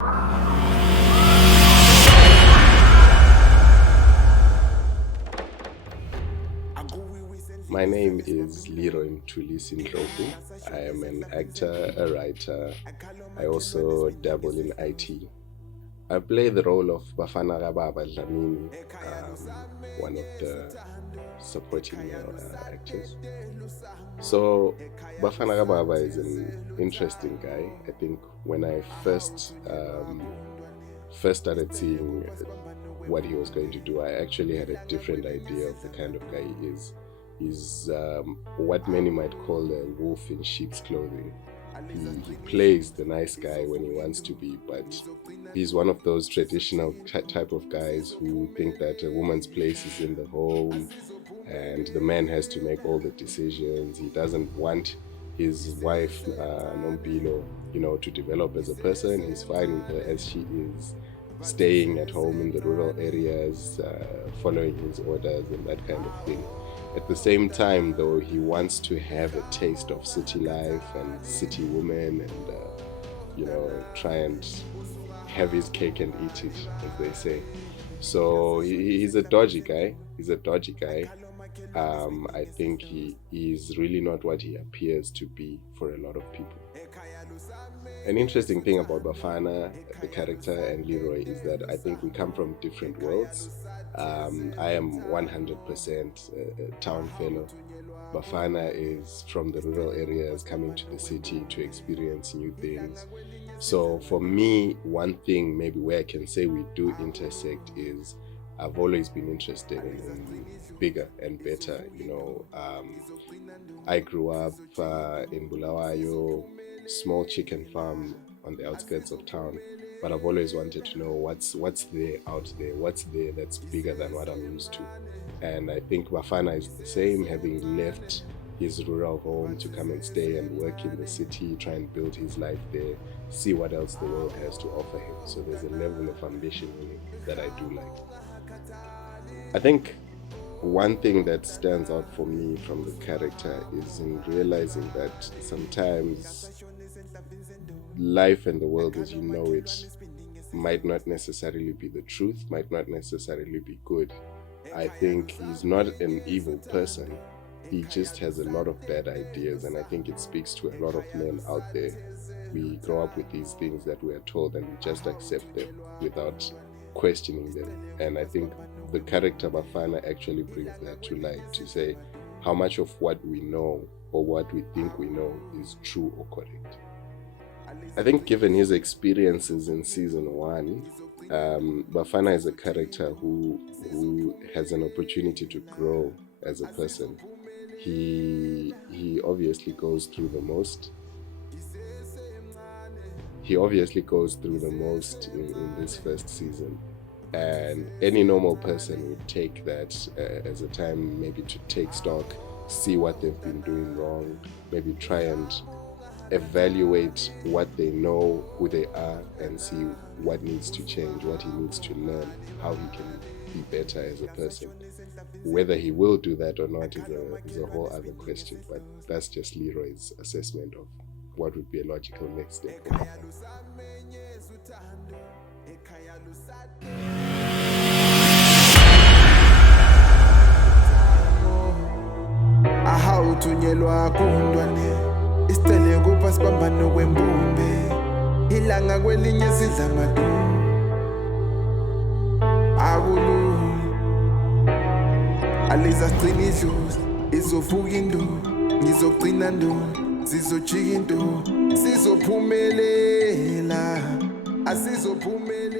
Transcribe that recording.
My name is Leeroy. I am an actor, a writer. I also dabble in IT. I play the role of Bafana Dlamini, one of the supporting male actors. So Bafana Gababa is an interesting guy. I think when I first started seeing what he was going to do, I actually had a different idea of the kind of guy he is. He's what many might call a wolf in sheep's clothing. He plays the nice guy when he wants to be, but he's one of those traditional type of guys who think that a woman's place is in the home and the man has to make all the decisions. He doesn't want his wife, Nompilo, to develop as a person. He's fine with her as she is, staying at home in the rural areas, following his orders and that kind of thing. At the same time, though, he wants to have a taste of city life and city women and, try and have his cake and eat it, as they say. So he's a dodgy guy. I think he is really not what he appears to be for a lot of people. An interesting thing about Bafana, the character, and Leeroy is that I think we come from different worlds. I am 100% a town fellow. Bafana is from the rural areas coming to the city to experience new things. So for me, one thing maybe where I can say we do intersect is I've always been interested in bigger and better. I grew up in Bulawayo, small chicken farm on the outskirts of town, but I've always wanted to know what's there out there, what's there that's bigger than what I'm used to. And I think Bafana is the same, having left his rural home to come and stay and work in the city, try and build his life there, see what else the world has to offer him. So there's a level of ambition in it that I do like. I think one thing that stands out for me from the character is in realizing that sometimes life and the world as you know it might not necessarily be the truth, might not necessarily be good. I think he's not an evil person. He just has a lot of bad ideas, and I think it speaks to a lot of men out there. We grow up with these things that we are told and we just accept them without questioning them. And I think the character Bafana actually brings that to light, to say how much of what we know or what we think we know is true or correct. I think given his experiences in season 1, Bafana is a character who has an opportunity to grow as a person. He obviously goes through the most. In this first season. And any normal person would take that as a time maybe to take stock, see what they've been doing wrong, maybe try and evaluate what they know, who they are, and see what needs to change, what he needs to learn, how he can be better as a person. Whether he will do that or not is a whole other question, but that's just Leeroy's assessment of what would be a logical next step. Aha uthunyelwa kundwane isicele kuba sibambano kwembumbe ilanga kwelinye sidla madu akulu aliza sigcina idlozi izovuka indu ngizogcina ndu zizojika indu sizophumelela asizophumelela.